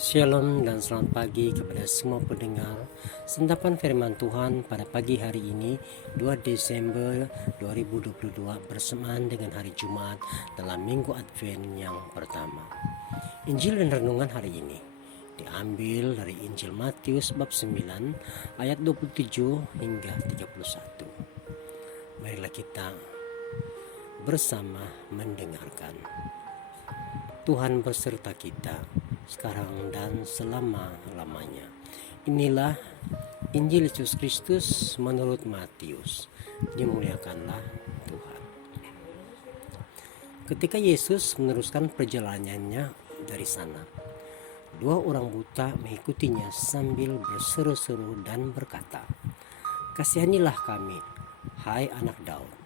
Shalom dan selamat pagi kepada semua pendengar Sentapan Firman Tuhan pada pagi hari ini 2 Desember 2022 bersamaan dengan hari Jumat dalam Minggu Advent yang pertama. Injil dan renungan hari ini diambil dari Injil Matius bab 9 ayat 27 hingga 31. Marilah kita bersama mendengarkan. Tuhan beserta kita sekarang dan selama-lamanya. Inilah Injil Yesus Kristus menurut Matius. Dimuliakanlah Tuhan. Ketika Yesus meneruskan perjalanannya dari sana, dua orang buta mengikutinya sambil berseru-seru dan berkata, "Kasihanilah kami, hai anak Daud."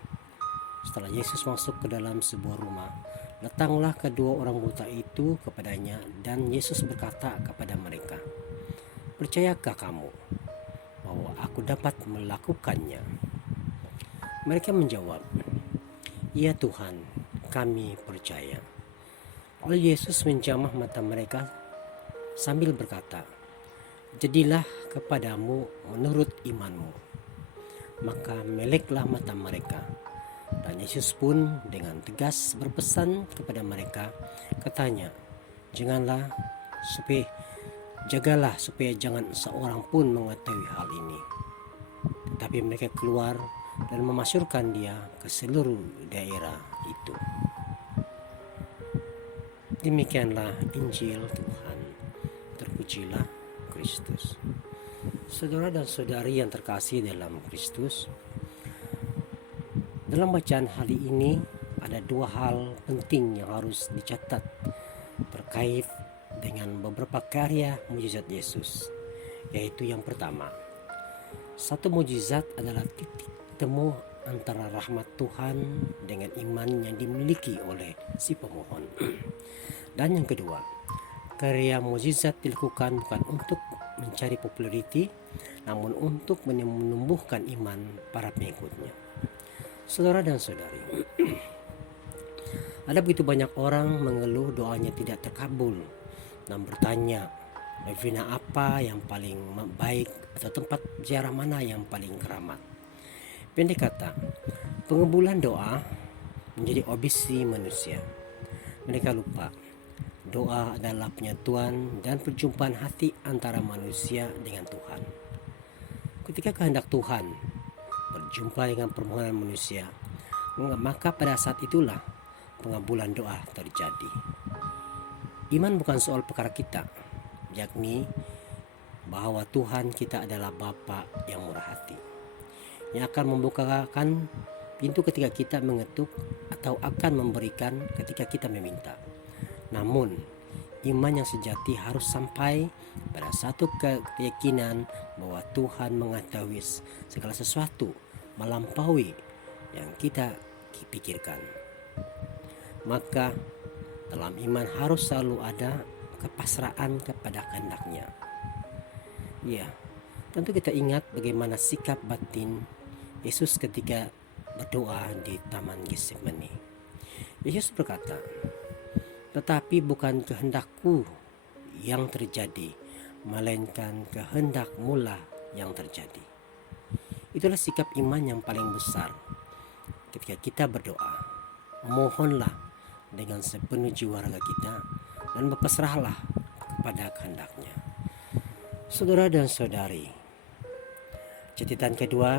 Setelah Yesus masuk ke dalam sebuah rumah, datanglah kedua orang buta itu kepadanya dan Yesus berkata kepada mereka, "Percayakah kamu bahwa aku dapat melakukannya?" Mereka menjawab, "Ya Tuhan, kami percaya." Lalu Yesus menjamah mata mereka sambil berkata, "Jadilah kepadamu menurut imanmu." Maka meleklah mata mereka. Dan Yesus pun dengan tegas berpesan kepada mereka, katanya, jagalah supaya jangan seorang pun mengetahui hal ini. Tetapi mereka keluar dan memasyurkan dia ke seluruh daerah itu. Demikianlah Injil Tuhan. Terpujilah Kristus. Saudara dan saudari yang terkasih dalam Kristus, dalam bacaan hari ini ada dua hal penting yang harus dicatat terkait dengan beberapa karya mujizat Yesus, yaitu yang pertama, satu mujizat adalah titik temu antara rahmat Tuhan dengan iman yang dimiliki oleh si pemohon. Dan yang kedua, karya mujizat dilakukan bukan untuk mencari populariti, namun untuk menumbuhkan iman para pengikutnya. Saudara dan saudari, ada begitu banyak orang mengeluh doanya tidak terkabul dan bertanya, novena apa yang paling baik atau tempat ziarah mana yang paling keramat. Pendek kata, pengabulan doa menjadi obsesi manusia. Mereka lupa doa adalah penyatuan dan perjumpaan hati antara manusia dengan Tuhan. Ketika kehendak Tuhan berjumpa dengan permohonan manusia, maka pada saat itulah pengabulan doa terjadi. Iman bukan soal perkara kita, yakni bahwa Tuhan kita adalah Bapa yang murah hati, yang akan membukakan pintu ketika kita mengetuk atau akan memberikan ketika kita meminta. Namun, iman yang sejati harus sampai pada satu keyakinan bahwa Tuhan mengetahui segala sesuatu melampaui yang kita pikirkan. Maka dalam iman harus selalu ada kepasrahan kepada kehendak-Nya. Ya, tentu kita ingat bagaimana sikap batin Yesus ketika berdoa di Taman Getsemani. Yesus berkata, "Tetapi bukan kehendakku yang terjadi, melainkan kehendak-Mu lah yang terjadi." Itulah sikap iman yang paling besar ketika kita berdoa. Mohonlah dengan sepenuh jiwa raga kita dan berpasrahlah kepada kehendak-Nya. Saudara dan saudari, catatan kedua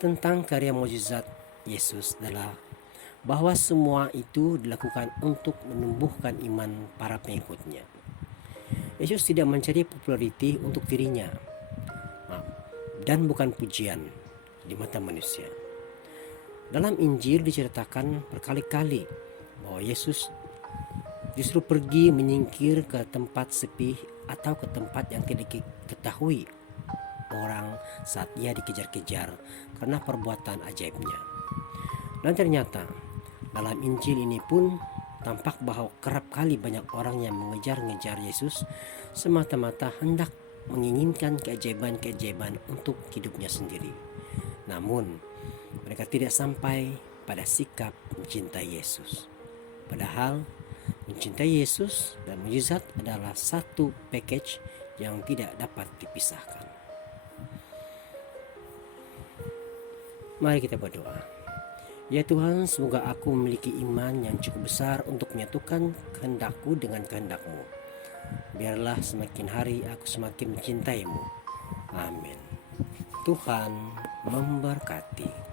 tentang karya mukjizat Yesus adalah bahwa semua itu dilakukan untuk menumbuhkan iman para pengikutnya. Yesus tidak mencari populariti untuk dirinya dan bukan pujian di mata manusia. Dalam Injil diceritakan berkali-kali bahwa Yesus justru pergi menyingkir ke tempat sepi atau ke tempat yang tidak diketahui orang saat ia dikejar-kejar karena perbuatan ajaibnya. Dan ternyata dalam Injil ini pun tampak bahwa kerap kali banyak orang yang mengejar-ngejar Yesus semata-mata hendak menginginkan keajaiban-keajaiban untuk hidupnya sendiri. Namun, mereka tidak sampai pada sikap mencintai Yesus. Padahal Mencintai Yesus dan mujizat adalah satu package yang tidak dapat dipisahkan. Mari kita berdoa. Ya Tuhan, semoga aku memiliki iman yang cukup besar untuk menyatukan kehendak-Ku dengan kehendak-Mu. Biarlah semakin hari aku semakin mencintai-Mu. Amin. Tuhan memberkati.